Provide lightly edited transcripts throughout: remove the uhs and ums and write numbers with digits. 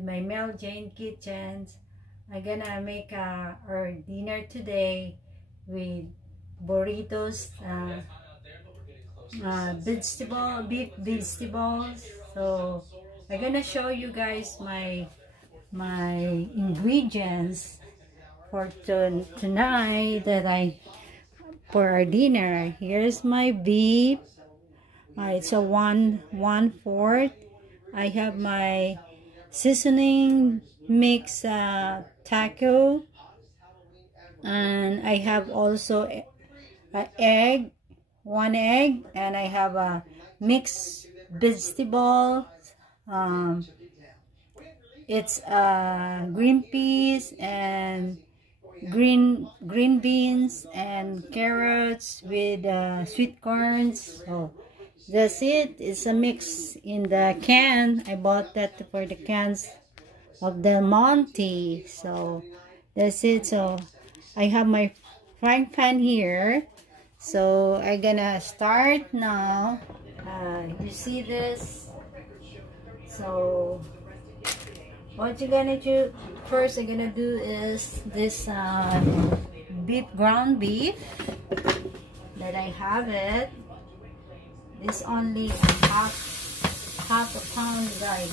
with my Mel Jane Kitchens. I'm gonna make our dinner today with burritos, beef vegetables. So I'm gonna show you guys my ingredients for tonight for our dinner. Here's my beef. It's a 1/4. I have my seasoning mix taco, and I have also one egg, and I have a mixed vegetable. It's green peas and green beans and carrots with sweet corns. So that's it. It's a mix in the can. I bought that for the cans of Del Monte. So that's it. So I have my frying pan here. So I'm gonna start now. You see this? So what you're gonna do first, I'm gonna do is this ground beef that I have it. This only half a pound, guys.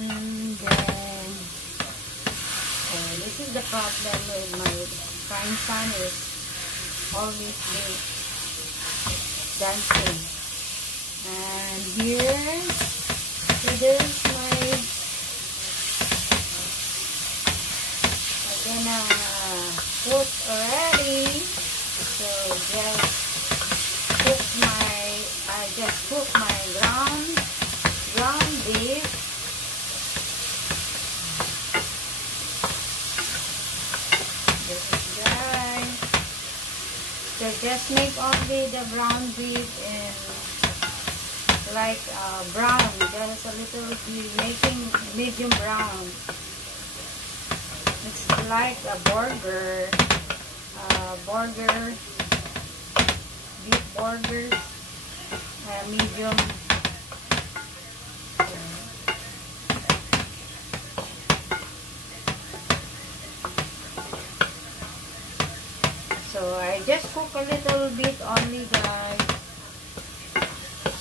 And then this is the problem with my frying pan, is always dancing. And here it is my, I'm gonna cook already. So I just cook my ground beef. This is dry. So just make only the ground beef in like brown, just a little bit, making medium brown. It's like a burger, beef burgers. Medium. So I just cook a little bit only, guys.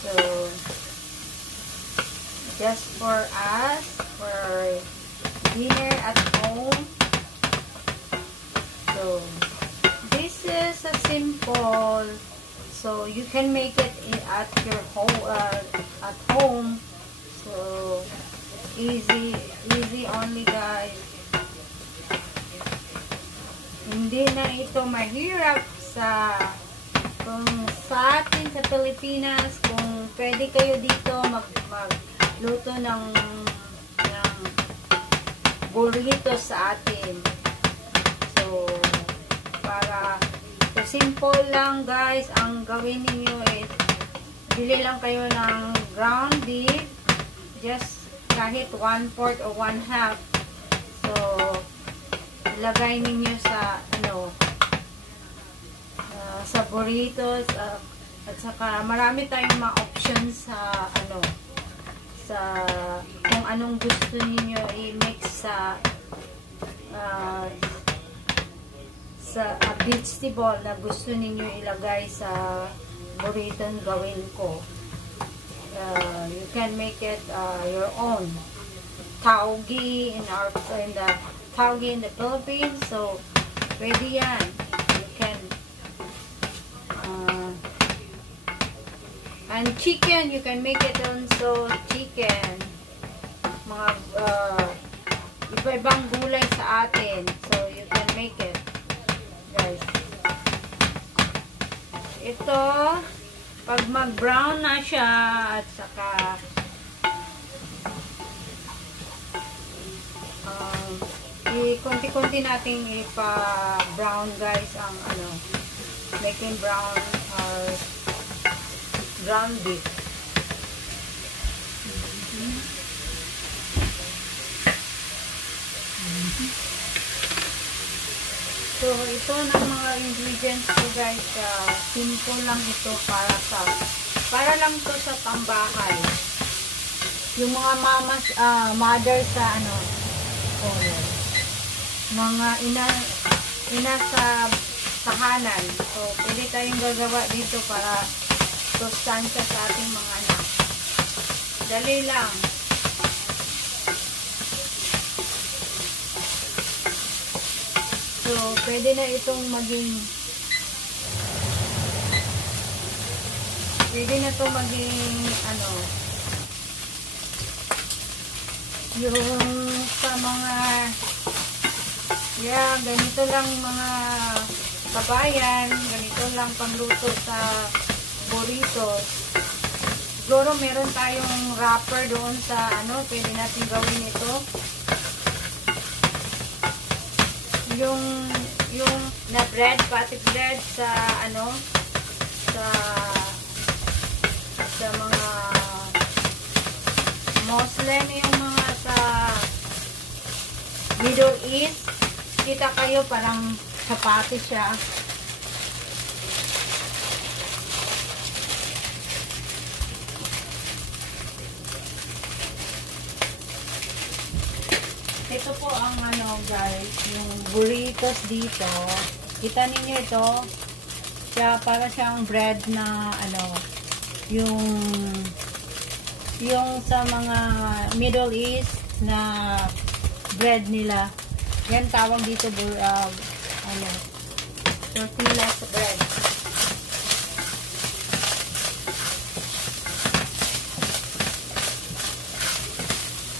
So just for us, for dinner at home. So this is a simple. So you can make it at your home, at home. So easy only, guys. Hindi na ito mahirap kung sa atin sa Pilipinas. Kung pwede kayo dito magluto ng burrito sa atin. So para simple lang, guys, ang gawin niyo is bili lang kayo ng ground beef, just kahit 1/4 or 1/2. So ilagay niyo sa sa burritos, at saka marami tayong mga options sa kung anong gusto niyo i-mix sa vegetable na gusto ninyo ilagay sa burrito gawin ko. You can make it your own. Taugi in the taugi in the Philippines. So pwede yan. You can and chicken, you can make it also chicken. Mga iba-ibang gulay sa atin. So you can make it, guys. Ito, pag mag-brown na siya, at saka konti-konti nating ipa-brown, guys, ang making brown or ground beef. So, ito ng mga ingredients ko, guys. Simple lang ito para lang to sa pambahay. yung mga mamas, mother sa ano, oh, mga ina sa tahanan. So, pwede tayong gagawa dito para sustansya sa ating mga anak. Dali lang. So, pwede na itong maging ano, yung sa mga ganito lang mga kabayan, ganito lang pangluto sa burritos. Siguro meron tayong wrapper doon sa ano, pwede natin gawin ito. Yung na bread, patty bread sa ano, sa mga Muslim, yung mga sa Middle East, kita kayo parang chapati siya. Ito po ang ano guys, yung burritos dito. Kita ninyo ito, siya para siyang bread na ano, yung sa mga Middle East na bread nila. Yan tawag dito ano, tortillas bread.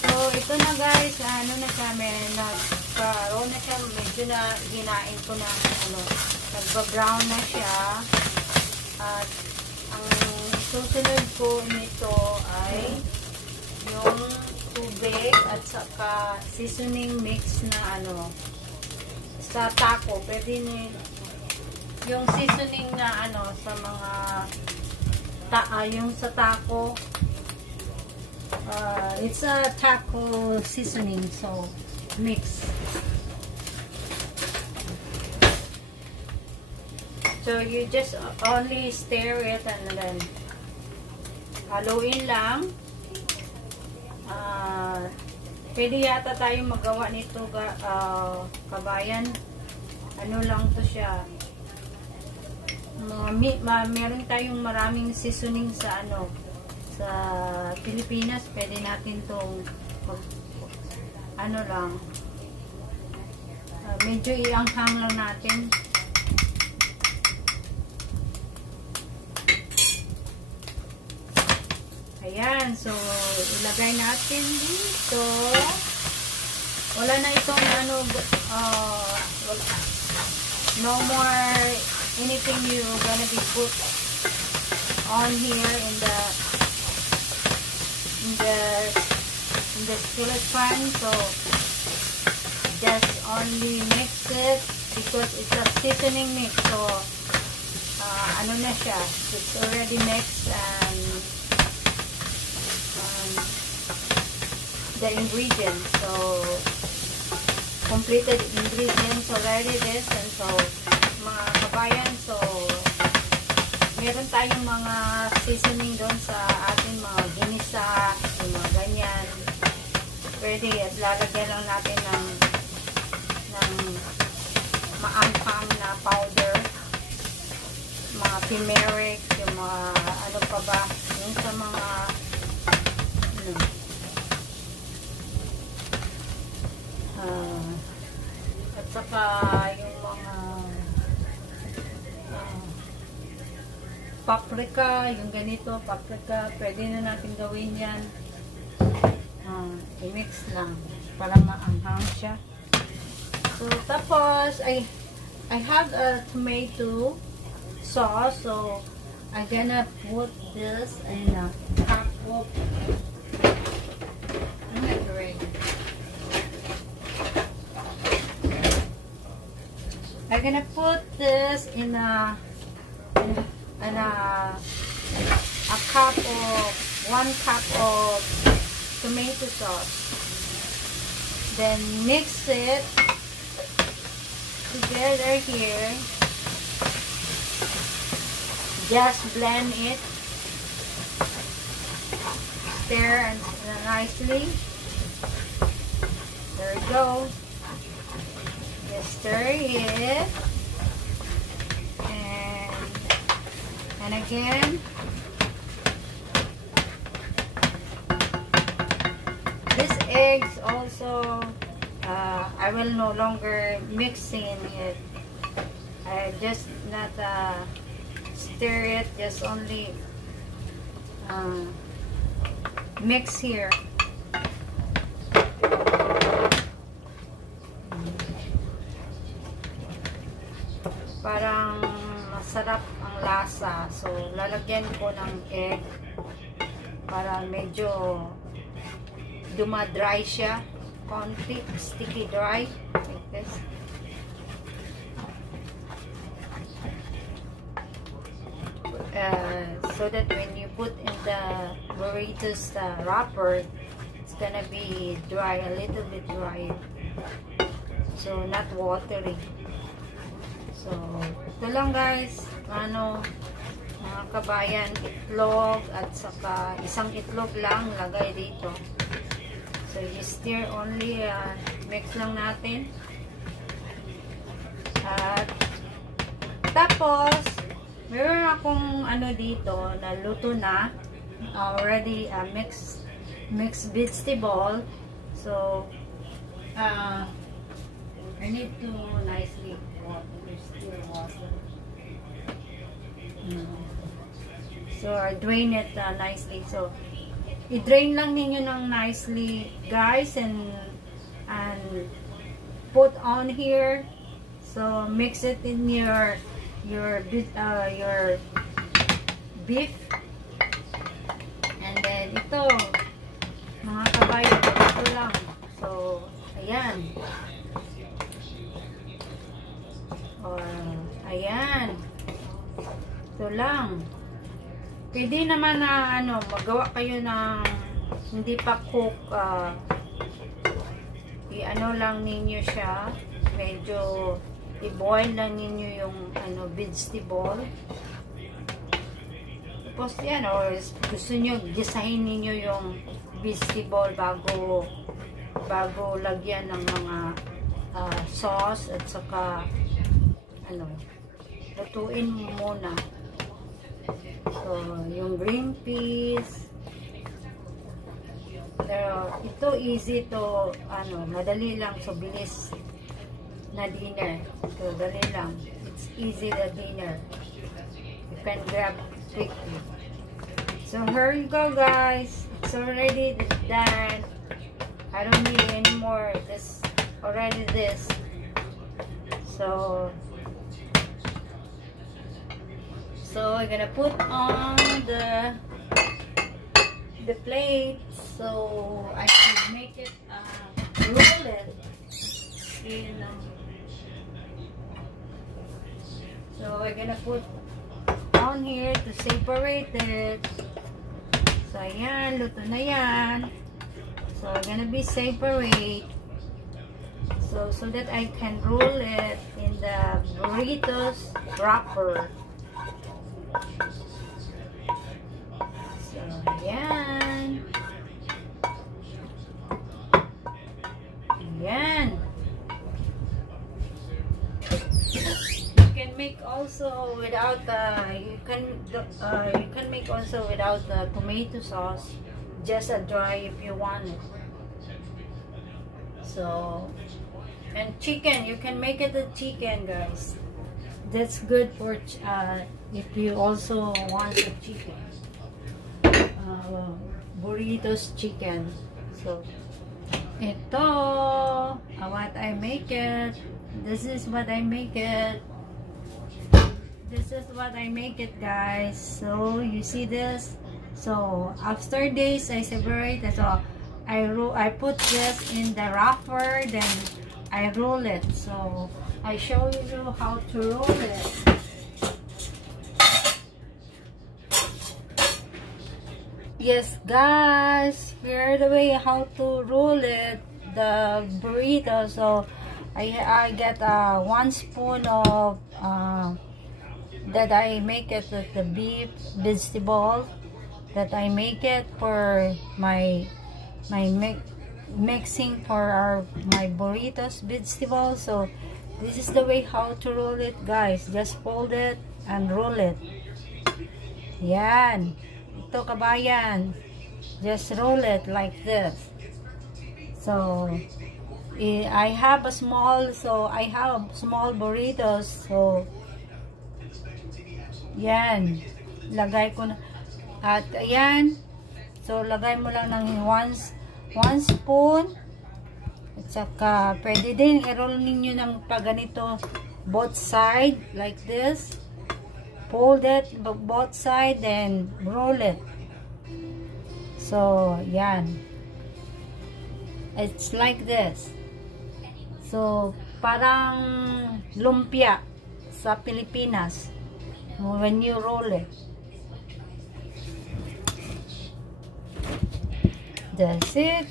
So ito na guys, ano na siya, nagkaroon na siya, medyo na hinain ko na ano, nagba-brown na siya. At ang susunod ko nito ay yung tubig at saka seasoning mix na ano sa taco. Pwede ni yung seasoning na ano sa mga yung sa taco, it's a taco seasoning, so mix. So you just only stir it and then haluin lang. Pwede yata tayong magawa nito kabayan. Ano lang to siya. Meron tayong maraming seasoning sa ano sa Pilipinas. Pwede natin tong ano lang. Medyo ianghang lang natin. Ayan, so ilagay natin dito. Wala na itong ano, no more anything you gonna be put on here in the skillet pan. So just only mix it because it's a seasoning mix. So ano na siya, it's already mixed and the ingredients, so completed ingredients already this. And so mga kabayan, so meron tayong mga seasoning doon sa ating mga ginisa, yung mga ganyan. Pwede at lalagyan lang natin ng maanghang na powder, mga turmeric, yung mga ano pa ba, yung sa mga at saka yung mga paprika, yung ganito, paprika, pwede na natin gawin yan. I-mix lang para maanghang siya. So tapos I have a tomato sauce, so I'm gonna put this in a cup of I'm gonna put this in a cup of 1 cup of tomato sauce. Then mix it together here. Just blend it. stir and nicely. There we go. Just stir it. And again. These eggs also, I will no longer mixing it. I just not stir it, just only mix here. Parang masarap ang lasa. So, lalagyan ko ng egg para medyo dumadry siya. Konti, sticky dry. Like this. So that when you put in the burritos wrapper, it's gonna be dry, a little bit dry. So, not watery. So, ito lang guys, mga kabayan, itlog at saka isang itlog lang lagay dito. So, you stir only, mix lang natin. At tapos, meron akong dito na luto na, already mixed vegetable. So, I need to nicely stir water. So, I drain it nicely. So, i-drain lang ninyo ng nicely, guys, and put on here. So, mix it in your beef. And then, ito, mga kabayan, ito lang. So, ayan. Ayan. Ito lang. Pwede naman na magawa kayo ng hindi pa cook, lang ninyo siya, medyo i-boil lang ninyo yung vegetable. Tapos yan, or gusto nyo gisahin ninyo yung vegetable bago lagyan ng mga sauce at saka lutuin mo muna. So, yung green peas. Pero, ito easy to, madali lang, so bilis na dinner. So, dali lang. It's easy na dinner. You can grab quickly. So, here you go, guys. It's already done. I don't need any more. This already this. So, we're gonna put on the plate so I can make it roll it in. So we're gonna put on here to separate it. So ayan, luto na yan. So we're gonna be separate. So that I can roll it in the burritos wrapper. So, ayan. Ayan. You can make also without you can make also without the tomato sauce, just a dry if you want it. So, and chicken, you can make it a chicken, guys. That's good for if you also want the chicken, burritos chicken. So ito what I make it. This is what I make it. This is what I make it, guys. So you see this. So after this, I separate it. So I put this in the wrapper, then I roll it. So I show you how to roll it. Yes, guys, here the way how to roll it, the burrito. So I get 1 spoon of that I make it with the beef vegetable. that I make it for my mixing for my burritos vegetables. So this is the way how to roll it, guys. Just fold it and roll it. Yan. Ito, kabayan. Just roll it like this. So I have small burritos. So yan. Lagay ko na. At ayan. So lagay mo lang ng 1 spoon. At saka pwede din i-roll ninyo ng paganito both side like this. Fold it both side and roll it. So yan. It's like this. So parang lumpia sa Pilipinas when you roll it. That's it.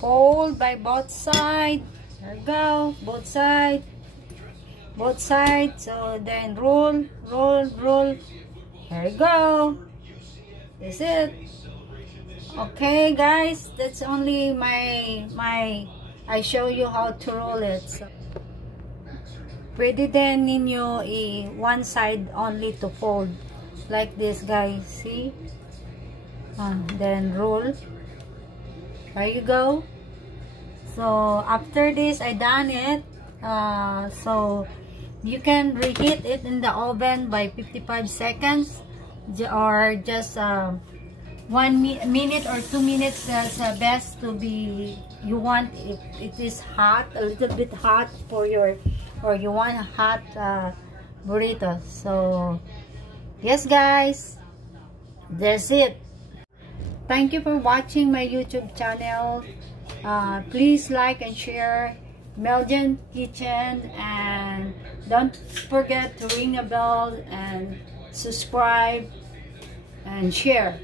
Fold by both sides. There you go. Both sides. Both sides. So then roll. There you go. That's it. Okay, guys. That's only I show you how to roll it. So, pwede din ninyo one side only to fold. Like this, guys. See? Then roll. There you go. So after this, I done it. So you can reheat it in the oven by 55 seconds or just 1 minute or 2 minutes. That's best to be. You want it is hot, a little bit hot for your, or you want a hot burrito. So yes, guys, that's it. Thank you for watching my YouTube channel. Please like and share Meljan Kitchen, and don't forget to ring a bell and subscribe and share.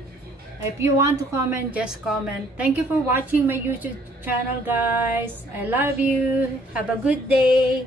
If you want to comment, just comment. Thank you for watching my YouTube channel, guys. I love you. Have a good day.